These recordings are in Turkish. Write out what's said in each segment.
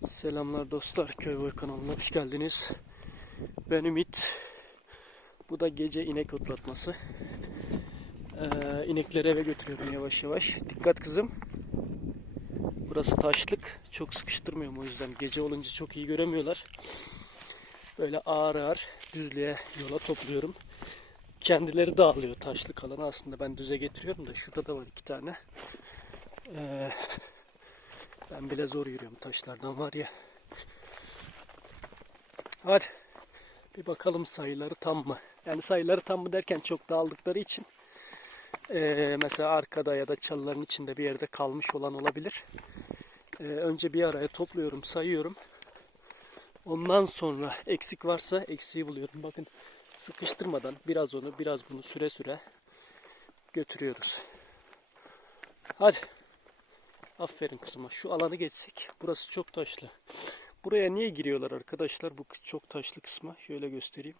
Selamlar dostlar, Köy Boy kanalına hoş geldiniz. Ben Ümit. Bu da gece inek otlatması. Ee, inekleri eve götürüyorum yavaş yavaş. Dikkat kızım. Burası taşlık. Çok sıkıştırmıyorum o yüzden. Gece olunca çok iyi göremiyorlar. Böyle ağır ağır düzlüğe yola topluyorum. Kendileri dağılıyor taşlık alanı. Aslında ben düze getiriyorum da şurada da var iki tane. Ee, ben bile zor yürüyorum taşlardan var ya. Hadi bir bakalım sayıları tam mı? Yani sayıları tam mı derken çok dağıldıkları için eee, mesela arkada ya da çalıların içinde bir yerde kalmış olan olabilir. Eee, önce bir araya topluyorum, sayıyorum. Ondan sonra eksik varsa eksiği buluyorum. Bakın sıkıştırmadan biraz onu biraz bunu süre süre götürüyoruz. Hadi. Aferin kızıma. Şu alanı geçsek. Burası çok taşlı. Buraya niye giriyorlar arkadaşlar? Bu çok taşlı kısma. Şöyle göstereyim.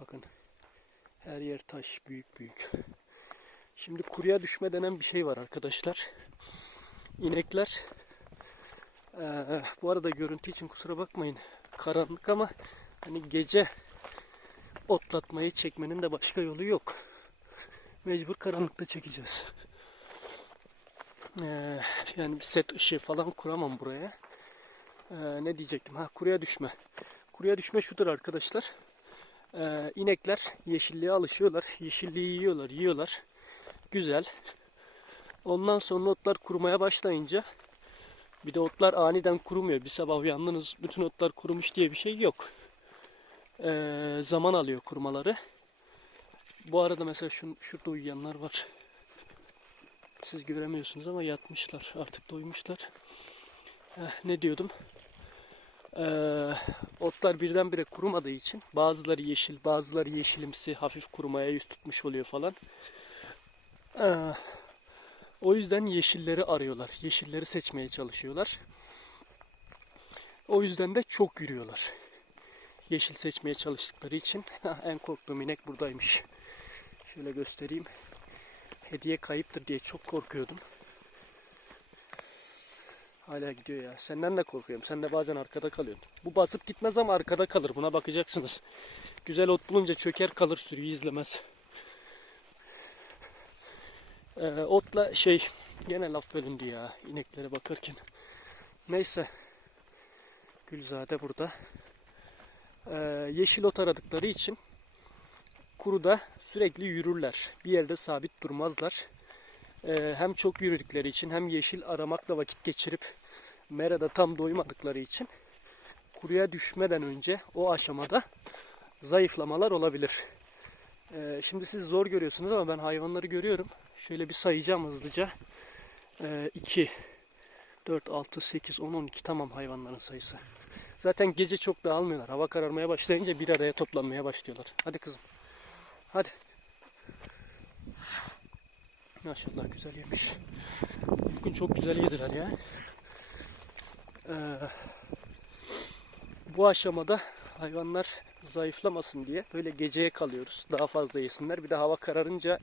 Bakın. Her yer taş. Büyük büyük. Şimdi kuruya düşme denen bir şey var arkadaşlar. İnekler eee, bu arada görüntü için kusura bakmayın. Karanlık ama hani gece otlatmayı çekmenin de başka yolu yok. Mecbur karanlıkta çekeceğiz. Ee, yani bir set ışığı falan kuramam buraya. Ee, ne diyecektim? Ha kuruya düşme. Kuruya düşme şudur arkadaşlar. Ee, inekler yeşilliğe alışıyorlar. Yeşilliği yiyorlar, yiyorlar. Güzel. Ondan sonra otlar kurumaya başlayınca bir de otlar aniden kurumuyor. Bir sabah uyandınız bütün otlar kurumuş diye bir şey yok. Ee, zaman alıyor kurumaları. Bu arada mesela şu, şurada uyuyanlar var. Siz göremiyorsunuz ama yatmışlar. Artık doymuşlar. Eh, ne diyordum? Ee, otlar birdenbire kurumadığı için bazıları yeşil, bazıları yeşilimsi, hafif kurumaya yüz tutmuş oluyor falan. Ee, o yüzden yeşilleri arıyorlar. Yeşilleri seçmeye çalışıyorlar. O yüzden de çok yürüyorlar. Yeşil seçmeye çalıştıkları için en korktuğum inek buradaymış. Şöyle göstereyim hediye kayıptır diye çok korkuyordum. Hala gidiyor ya. Senden de korkuyorum. Sen de bazen arkada kalıyorsun. Bu basıp gitmez ama arkada kalır. Buna bakacaksınız. Güzel ot bulunca çöker kalır sürüyü izlemez. Ee, otla şey gene laf bölündü ya ineklere bakarken. Neyse. Gülzade burada. Ee, yeşil ot aradıkları için kuruda sürekli yürürler. Bir yerde sabit durmazlar. Ee, hem çok yürüdükleri için hem yeşil aramakla vakit geçirip merada tam doymadıkları için kuruya düşmeden önce o aşamada zayıflamalar olabilir. Ee, şimdi siz zor görüyorsunuz ama ben hayvanları görüyorum. Şöyle bir sayacağım hızlıca. Ee, 2, 4, 6, 8, 10, 12 tamam hayvanların sayısı. Zaten gece çok dağılmıyorlar. Hava kararmaya başlayınca bir araya toplanmaya başlıyorlar. Hadi kızım. Hadi. Maşallah güzel yemiş. Bugün çok güzel yediler ya. Ee, bu aşamada hayvanlar zayıflamasın diye böyle geceye kalıyoruz. Daha fazla yesinler. Bir de hava kararınca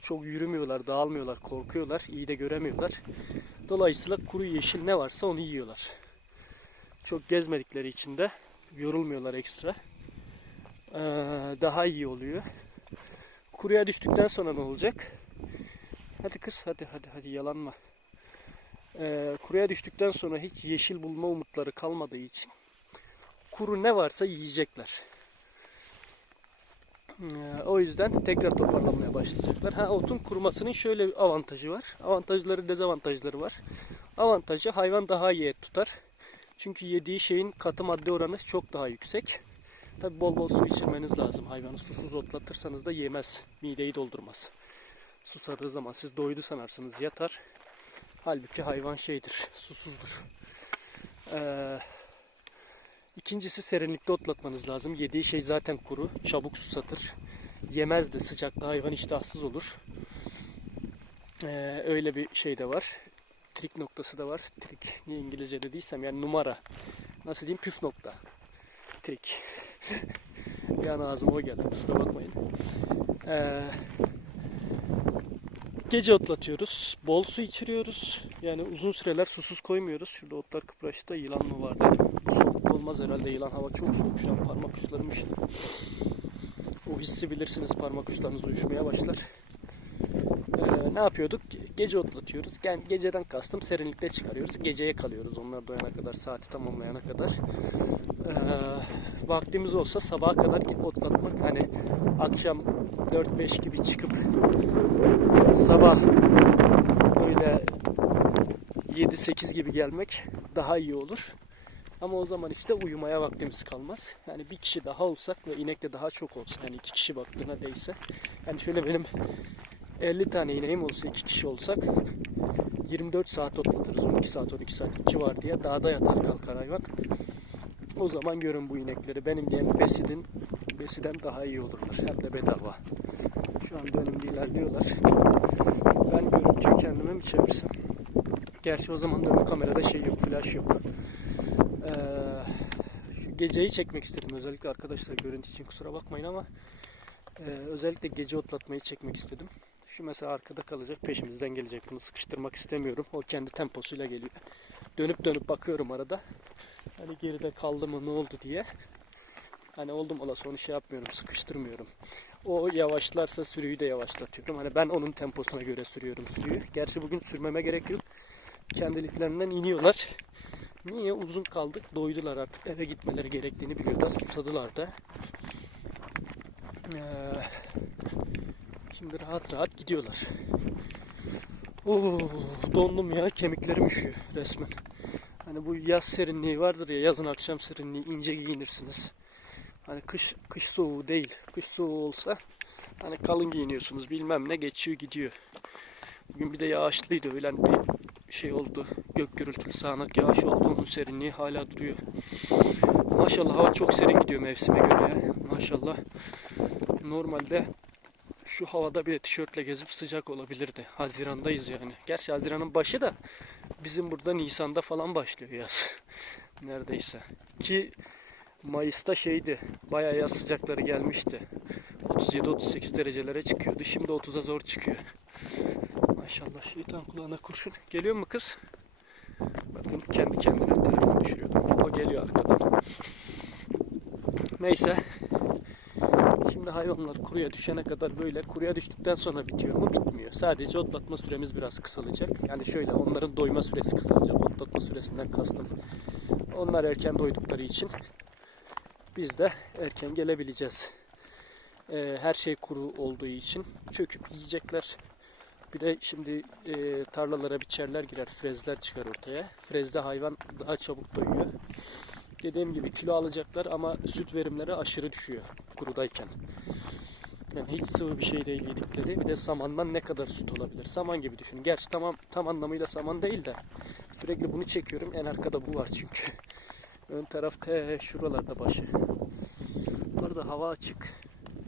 çok yürümüyorlar, dağılmıyorlar, korkuyorlar, iyi de göremiyorlar. Dolayısıyla kuru yeşil ne varsa onu yiyorlar. Çok gezmedikleri için de yorulmuyorlar ekstra. Ee, daha iyi oluyor. Kuruya düştükten sonra ne olacak? Hadi kız hadi hadi hadi yalanma. Ee, kuruya düştükten sonra hiç yeşil bulma umutları kalmadığı için kuru ne varsa yiyecekler. Ee, o yüzden tekrar toparlanmaya başlayacaklar. Ha otun kurumasının şöyle bir avantajı var. Avantajları dezavantajları var. Avantajı hayvan daha iyi et tutar. Çünkü yediği şeyin katı madde oranı çok daha yüksek. Tabi bol bol su içirmeniz lazım. Hayvanı susuz otlatırsanız da yemez. Mideyi doldurmaz. Susadığı zaman siz doydu sanarsınız yatar. Halbuki hayvan şeydir, susuzdur. Ee, ikincisi serinlikte otlatmanız lazım. Yediği şey zaten kuru, çabuk susatır. Yemez de sıcakta hayvan iştahsız olur. Ee, öyle bir şey de var. Trik noktası da var. Trik niye İngilizce dediysem yani numara. Nasıl diyeyim püf nokta. Trik. bir an ağzıma o geldi kusura bakmayın. Ee, Gece otlatıyoruz. Bol su içiriyoruz. Yani uzun süreler susuz koymuyoruz. Şurada otlar kıpraştı. Yılan mı var dedim. Soğuk olmaz herhalde yılan. Hava çok soğuk şu an parmak uçlarım işte. O hissi bilirsiniz parmak uçlarınız uyuşmaya başlar. Ee, ne yapıyorduk? Gece otlatıyoruz. Yani geceden kastım serinlikte çıkarıyoruz. Geceye kalıyoruz onlar doyana kadar, saati tamamlayana kadar. Ee, vaktimiz olsa sabaha kadar otlatmak. Hani akşam 4-5 gibi çıkıp sabah böyle 7-8 gibi gelmek daha iyi olur. Ama o zaman işte uyumaya vaktimiz kalmaz. Yani bir kişi daha olsak ve inek de daha çok olsa yani iki kişi baktığına değse. Yani şöyle benim 50 tane ineğim olsa iki kişi olsak 24 saat otlatırız. 12 saat 12 saat civar diye dağda yatar kalkar hayvan. O zaman görün bu inekleri. Benim diyen besidin besiden daha iyi olurlar. Hem de bedava. Şu an önümde ilerliyorlar. Ben görüntüyü kendime mi çevirsem? Gerçi o zaman da kamerada şey yok, flash yok. Ee, şu geceyi çekmek istedim özellikle arkadaşlar görüntü için kusura bakmayın ama e, özellikle gece otlatmayı çekmek istedim. Şu mesela arkada kalacak peşimizden gelecek bunu sıkıştırmak istemiyorum. O kendi temposuyla geliyor. Dönüp dönüp bakıyorum arada. Hani geride kaldı mı ne oldu diye. Hani oldum olası onu şey yapmıyorum sıkıştırmıyorum. O yavaşlarsa sürüyü de yavaşlatıyorum. Hani ben onun temposuna göre sürüyorum sürüyü. Gerçi bugün sürmeme gerek yok. Kendiliklerinden iniyorlar. Niye uzun kaldık? Doydular artık. Eve gitmeleri gerektiğini biliyorlar. Susadılar da. Ee, şimdi rahat rahat gidiyorlar. Oo, dondum ya. Kemiklerim üşüyor resmen. Hani bu yaz serinliği vardır ya. Yazın akşam serinliği ince giyinirsiniz. Hani kış kış soğuğu değil. Kış soğuğu olsa hani kalın giyiniyorsunuz. Bilmem ne geçiyor gidiyor. Bugün bir de yağışlıydı. Öyle hani bir şey oldu. Gök gürültülü sağanak yağış oldu. Onun serinliği hala duruyor. Maşallah hava çok serin gidiyor mevsime göre ya. Maşallah. Normalde şu havada bile tişörtle gezip sıcak olabilirdi. Hazirandayız yani. Gerçi Haziran'ın başı da bizim burada Nisan'da falan başlıyor yaz. Neredeyse. Ki Mayıs'ta şeydi. Bayağı yaz sıcakları gelmişti. 37-38 derecelere çıkıyordu. Şimdi 30'a zor çıkıyor. Maşallah şeytan kulağına kurşun. Geliyor mu kız? Bakın kendi kendine telefon düşürüyordu. O geliyor arkadan. Neyse. Şimdi hayvanlar kuruya düşene kadar böyle kuruya düştükten sonra bitiyor mu? Bitmiyor. Sadece otlatma süremiz biraz kısalacak. Yani şöyle onların doyma süresi kısalacak. Otlatma süresinden kastım. Onlar erken doydukları için biz de erken gelebileceğiz. Ee, her şey kuru olduğu için çöküp yiyecekler. Bir de şimdi e, tarlalara biçerler girer, frezler çıkar ortaya. Frezde hayvan daha çabuk doyuyor. Dediğim gibi kilo alacaklar ama süt verimleri aşırı düşüyor kurudayken. Yani hiç sıvı bir şey değil yedikleri. Bir de samandan ne kadar süt olabilir? Saman gibi düşünün. Gerçi tamam tam anlamıyla saman değil de sürekli bunu çekiyorum. En arkada bu var çünkü. Ön taraf te şuralarda başı. Burada hava açık.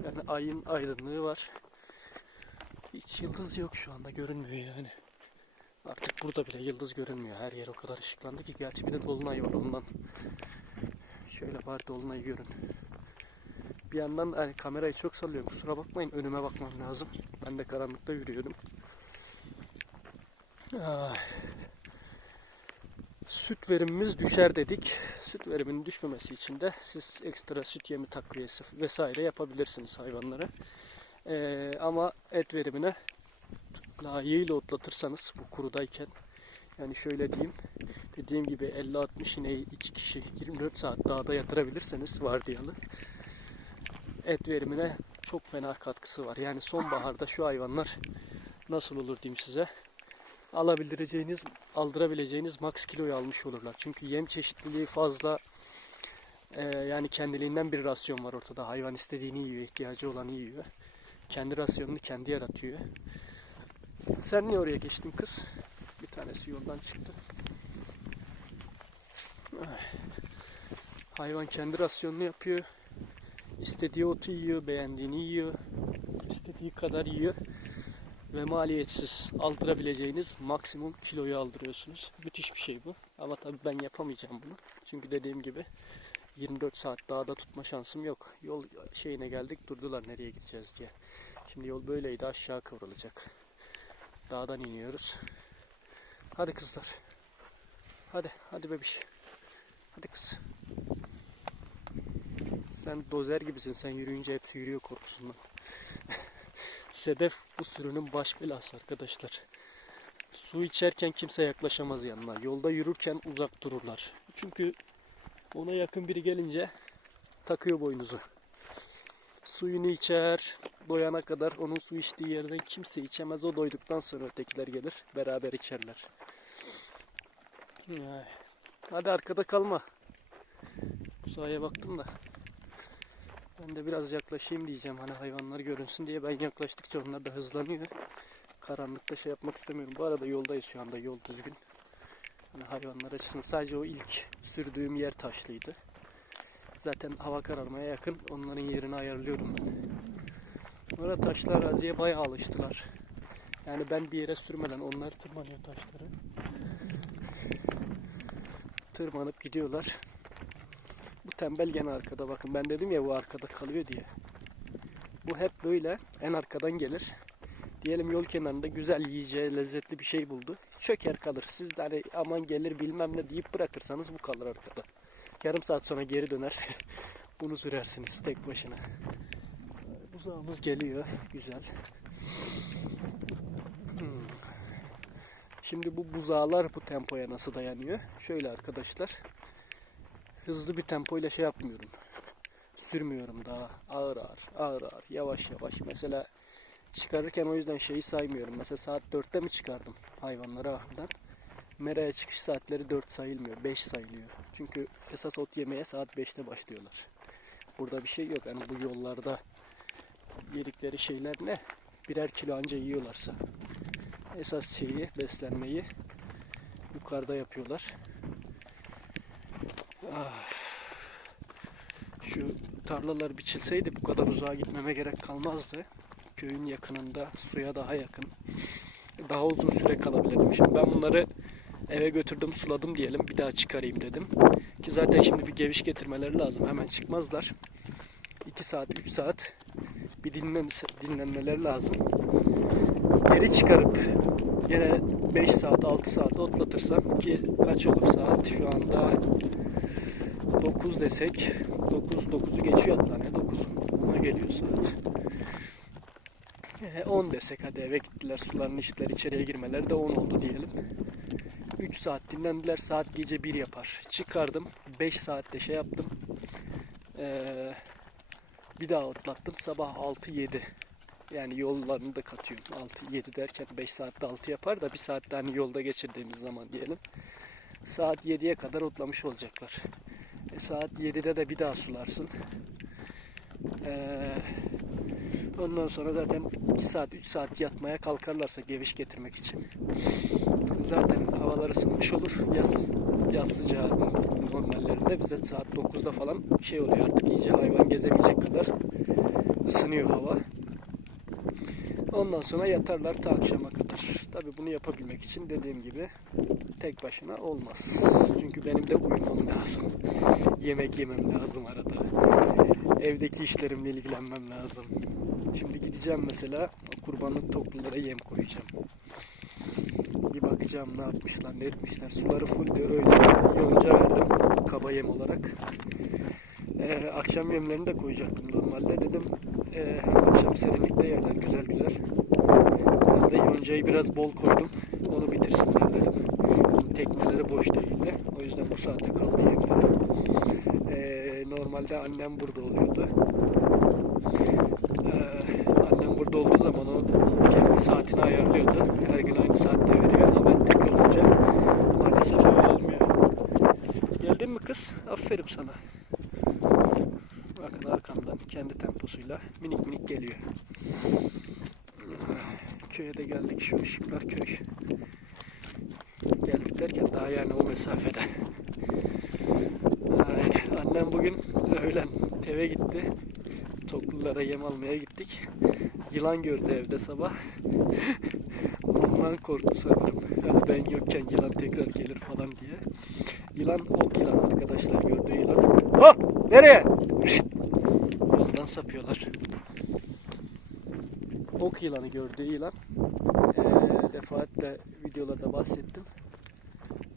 Yani ayın aydınlığı var. Hiç yıldız yok şu anda görünmüyor yani. Artık burada bile yıldız görünmüyor. Her yer o kadar ışıklandı ki. Gerçi bir de dolunay var ondan. Şöyle bari dolunayı görün. Bir yandan yani kamerayı çok sallıyorum. Kusura bakmayın önüme bakmam lazım. Ben de karanlıkta yürüyordum. Ah. Süt verimimiz düşer dedik. Süt veriminin düşmemesi için de siz ekstra süt yemi takviyesi vesaire yapabilirsiniz hayvanlara. Ee, ama et verimine layığıyla otlatırsanız bu kurudayken yani şöyle diyeyim dediğim gibi 50-60 ineği 2 kişi 24 saat dağda yatırabilirseniz vardiyalı et verimine çok fena katkısı var. Yani sonbaharda şu hayvanlar nasıl olur diyeyim size alabileceğiniz, aldırabileceğiniz max kiloyu almış olurlar. Çünkü yem çeşitliliği fazla. Ee, yani kendiliğinden bir rasyon var ortada. Hayvan istediğini yiyor, ihtiyacı olanı yiyor. Kendi rasyonunu kendi yaratıyor. Sen niye oraya geçtin kız? Bir tanesi yoldan çıktı. Hayvan kendi rasyonunu yapıyor. İstediği otu yiyor, beğendiğini yiyor. istediği kadar yiyor. Ve maliyetsiz aldırabileceğiniz maksimum kiloyu aldırıyorsunuz. Müthiş bir şey bu. Ama tabii ben yapamayacağım bunu. Çünkü dediğim gibi 24 saat dağda tutma şansım yok. Yol şeyine geldik durdular nereye gideceğiz diye. Şimdi yol böyleydi aşağı kıvrılacak. Dağdan iniyoruz. Hadi kızlar. Hadi, hadi bebiş. Hadi kız. Sen dozer gibisin. Sen yürüyünce hepsi yürüyor korkusundan. Sedef bu sürünün baş belası arkadaşlar. Su içerken kimse yaklaşamaz yanına. Yolda yürürken uzak dururlar. Çünkü ona yakın biri gelince takıyor boynuzu. Suyunu içer, doyana kadar onun su içtiği yerden kimse içemez. O doyduktan sonra ötekiler gelir, beraber içerler. Hadi arkada kalma. Sahaya baktım da. Ben de biraz yaklaşayım diyeceğim hani hayvanlar görünsün diye ben yaklaştıkça onlar da hızlanıyor. Karanlıkta şey yapmak istemiyorum. Bu arada yoldayız şu anda yol düzgün. Hani hayvanlar açısından sadece o ilk sürdüğüm yer taşlıydı. Zaten hava kararmaya yakın onların yerini ayarlıyorum ben. Sonra taşlı araziye bayağı alıştılar. Yani ben bir yere sürmeden onlar tırmanıyor taşları. Tırmanıp gidiyorlar. Bu tembel gene arkada bakın. Ben dedim ya bu arkada kalıyor diye. Bu hep böyle en arkadan gelir. Diyelim yol kenarında güzel yiyeceği, lezzetli bir şey buldu. Çöker kalır. Siz de hani aman gelir bilmem ne deyip bırakırsanız bu kalır arkada. Yarım saat sonra geri döner. Bunu sürersiniz tek başına. Buzağımız geliyor. Güzel. Hmm. Şimdi bu buzağlar bu tempoya nasıl dayanıyor? Şöyle arkadaşlar. Hızlı bir tempoyla şey yapmıyorum. Sürmüyorum daha. Ağır ağır, ağır ağır, yavaş yavaş. Mesela çıkarırken o yüzden şeyi saymıyorum. Mesela saat 4'te mi çıkardım hayvanları ahırdan? Meraya çıkış saatleri 4 sayılmıyor, 5 sayılıyor. Çünkü esas ot yemeye saat 5'te başlıyorlar. Burada bir şey yok. Yani bu yollarda yedikleri şeyler ne? Birer kilo anca yiyorlarsa. Esas şeyi, beslenmeyi yukarıda yapıyorlar. Ah. Şu tarlalar biçilseydi bu kadar uzağa gitmeme gerek kalmazdı. Köyün yakınında, suya daha yakın. Daha uzun süre kalabilirdim. Şimdi ben bunları eve götürdüm, suladım diyelim. Bir daha çıkarayım dedim. Ki zaten şimdi bir geviş getirmeleri lazım. Hemen çıkmazlar. 2 saat, 3 saat bir dinlen dinlenmeleri lazım. Geri çıkarıp yine 5 saat, 6 saat otlatırsam ki kaç olur saat şu anda 9 desek 9 9'u geçiyor hatta ne 9 ona geliyor saat. E, 10 desek hadi eve gittiler sularını içtiler içeriye girmeleri de 10 oldu diyelim. 3 saat dinlendiler saat gece 1 yapar. Çıkardım 5 saatte şey yaptım. Ee, bir daha otlattım sabah 6-7. Yani yollarını da katıyorum. 6-7 derken 5 saatte 6 yapar da bir saatte hani yolda geçirdiğimiz zaman diyelim. Saat 7'ye kadar otlamış olacaklar. E, saat 7'de de bir daha sularsın. Ee, ondan sonra zaten 2 saat 3 saat yatmaya kalkarlarsa geviş getirmek için. Zaten havalar ısınmış olur. Yaz yaz sıcağı normallerinde bize saat 9'da falan şey oluyor artık iyice hayvan gezemeyecek kadar ısınıyor hava. Ondan sonra yatarlar ta akşama kadar. Tabi bunu yapabilmek için dediğim gibi tek başına olmaz. Çünkü benim de uyumam lazım. Yemek yemem lazım arada. Evdeki işlerimle ilgilenmem lazım. Şimdi gideceğim mesela kurbanlık toplulara yem koyacağım. Bir bakacağım ne yapmışlar, ne etmişler. Suları full diyor öyle yonca verdim kaba yem olarak. Ee, akşam yemlerini de koyacaktım normalde. Dedim e, akşam serinlikte yerler güzel güzel. Ben de yoncayı biraz bol koydum. Onu bitirsinler dedim. Tekneleri boş değildi. O yüzden bu saate kaldı yemleri. Ee, normalde annem burada oluyordu. Ee, annem burada olduğu zaman o kendi saatini ayarlıyordu. Her gün aynı saatte veriyor ama ben tek olunca maalesef öyle olmuyor. Geldin mi kız? Aferin sana. Bakın arkamdan kendi temposuyla minik minik geliyor. Köye de geldik. Şu ışıklar köy. Geldik derken daha yani o mesafede. Ay, annem bugün öğlen eve gitti. Toklulara yem almaya gittik. Yılan gördü evde sabah. Ondan korktu sanırım. Yani ben yokken yılan tekrar gelir falan diye. Yılan ok yılan arkadaşlar gördüğü yılan. Ha! Nereye? Yoldan sapıyorlar. Ok yılanı gördüğü yılan. Ee, defaatle videolarda bahsettim.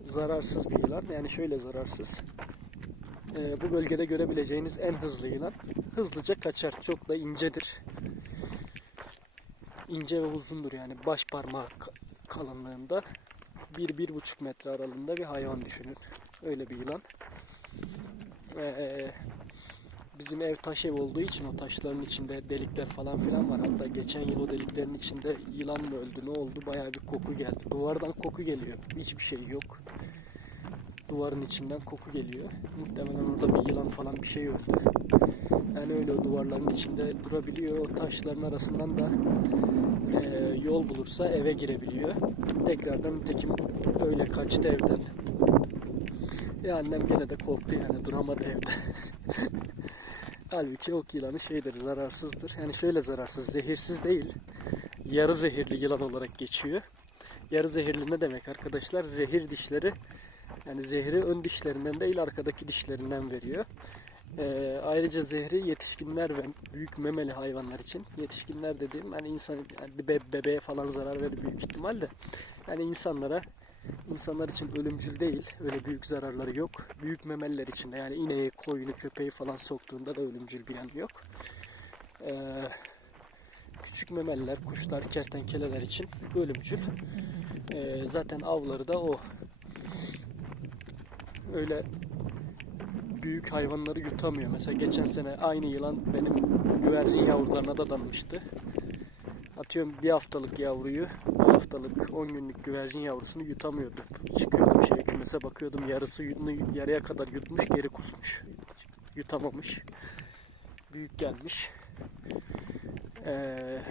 Zararsız bir yılan. Yani şöyle zararsız. Ee, bu bölgede görebileceğiniz en hızlı yılan. Hızlıca kaçar. Çok da incedir. İnce ve uzundur yani baş parmağı ka- kalınlığında. 1-1,5 metre aralığında bir hayvan düşünün. Öyle bir yılan. Ee, bizim ev taş ev olduğu için o taşların içinde delikler falan filan var. Hatta geçen yıl o deliklerin içinde yılan mı öldü ne oldu bayağı bir koku geldi. Duvardan koku geliyor. Hiçbir şey yok. Duvarın içinden koku geliyor. Muhtemelen orada bir yılan falan bir şey öldü. Yani öyle o duvarların içinde durabiliyor. O taşların arasından da eee, yol bulursa eve girebiliyor. Tekrardan tekim öyle kaçtı evden. Ya annem gene de korktu yani duramadı evde. Halbuki ok yılanı şeydir, zararsızdır. Yani şöyle zararsız, zehirsiz değil. Yarı zehirli yılan olarak geçiyor. Yarı zehirli ne demek arkadaşlar? Zehir dişleri yani zehri ön dişlerinden değil arkadaki dişlerinden veriyor. Ee, ayrıca zehri yetişkinler ve büyük memeli hayvanlar için. Yetişkinler dediğim hani insan yani be- bebeğe falan zarar verir büyük ihtimalle. Yani insanlara insanlar için ölümcül değil. Öyle büyük zararları yok. Büyük memeliler için de yani ineği, koyunu, köpeği falan soktuğunda da ölümcül bir yanı yok. Ee, küçük memeliler, kuşlar, kertenkeleler için ölümcül. Ee, zaten avları da o. Öyle büyük hayvanları yutamıyor. Mesela geçen sene aynı yılan benim güvercin yavrularına da danmıştı. Atıyorum bir haftalık yavruyu, bir haftalık 10 günlük güvercin yavrusunu yutamıyordu. Çıkıyordum şey kümese bakıyordum yarısı yut- yarıya kadar yutmuş geri kusmuş. Yutamamış. Büyük gelmiş. Ee,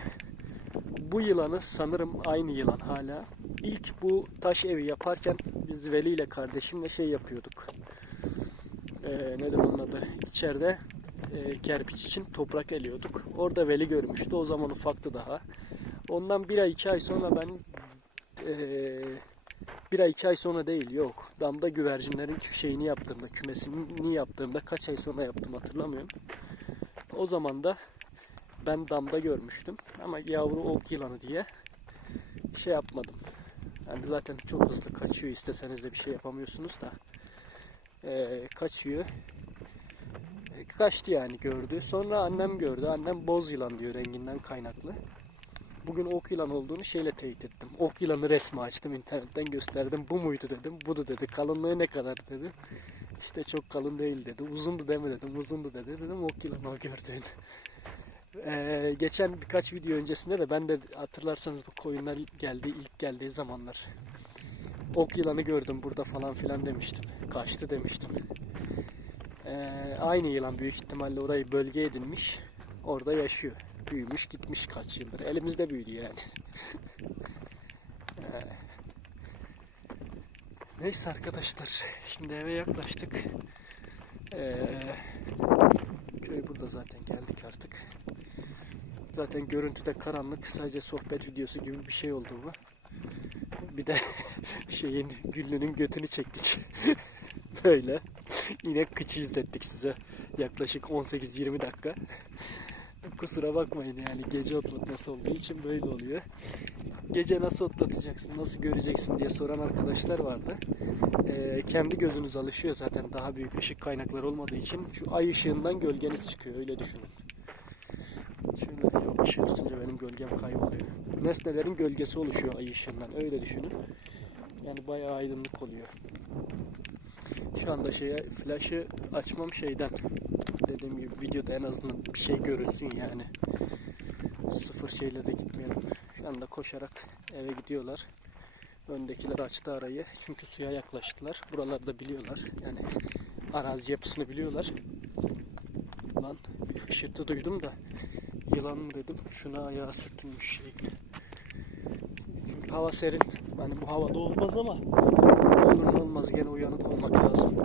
bu yılanı sanırım aynı yılan hala. İlk bu taş evi yaparken biz Veli ile kardeşimle şey yapıyorduk. Ee, nedir onun adı? İçeride e, kerpiç için toprak eliyorduk. Orada Veli görmüştü. O zaman ufaktı daha. Ondan bir ay iki ay sonra ben e, bir ay iki ay sonra değil yok. Damda güvercinlerin şeyini yaptığımda, kümesini yaptığımda kaç ay sonra yaptım hatırlamıyorum. O zaman da ben damda görmüştüm. Ama yavru ok yılanı diye şey yapmadım. Yani zaten çok hızlı kaçıyor isteseniz de bir şey yapamıyorsunuz da. Ee, kaçıyor. Ee, kaçtı yani gördü. Sonra annem gördü. Annem boz yılan diyor renginden kaynaklı. Bugün ok yılan olduğunu şeyle teyit ettim. Ok yılanı resmi açtım internetten gösterdim. Bu muydu dedim. Budu dedi. Kalınlığı ne kadar dedi. İşte çok kalın değil dedi. Uzundu deme dedim. Uzundu dedi. Dedim ok yılanı o. Ee, geçen birkaç video öncesinde de ben de hatırlarsanız bu koyunlar geldi ilk geldiği zamanlar ok yılanı gördüm burada falan filan demiştim. Kaçtı demiştim. Ee, aynı yılan büyük ihtimalle orayı bölge edinmiş. Orada yaşıyor. Büyümüş gitmiş kaç yıldır. Elimizde büyüdü yani. Ee, Neyse arkadaşlar. Şimdi eve yaklaştık. Ee, köy burada zaten geldik artık. Zaten görüntüde karanlık sadece sohbet videosu gibi bir şey oldu bu. Bir de şeyin güllünün götünü çektik. Böyle. İnek kıçı izlettik size. Yaklaşık 18-20 dakika. Kusura bakmayın yani gece otlatması olduğu için böyle oluyor. Gece nasıl otlatacaksın, nasıl göreceksin diye soran arkadaşlar vardı. Ee, kendi gözünüz alışıyor zaten daha büyük ışık kaynakları olmadığı için. Şu ay ışığından gölgeniz çıkıyor öyle düşünün. Şöyle ışığı tutunca benim gölgem kayboluyor. Nesnelerin gölgesi oluşuyor ay ışığından öyle düşünün. Yani bayağı aydınlık oluyor. Şu anda şeye flaşı açmam şeyden. Dediğim gibi videoda en azından bir şey görünsün yani. Sıfır şeyle de gitmeyelim. Şu anda koşarak eve gidiyorlar. Öndekiler açtı arayı. Çünkü suya yaklaştılar. Buralarda biliyorlar. Yani arazi yapısını biliyorlar. Lan bir hışırtı duydum da yılan mı dedim. Şuna ayağı sürtünmüş şey. Çünkü hava serin. Hani bu havada olmaz ama olur olmaz gene uyanık olmak lazım.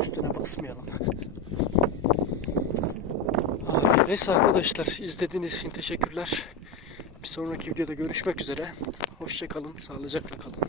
Üstüne basmayalım. Ay, Neyse arkadaşlar izlediğiniz için teşekkürler. Bir sonraki videoda görüşmek üzere. Hoşçakalın, sağlıcakla kalın.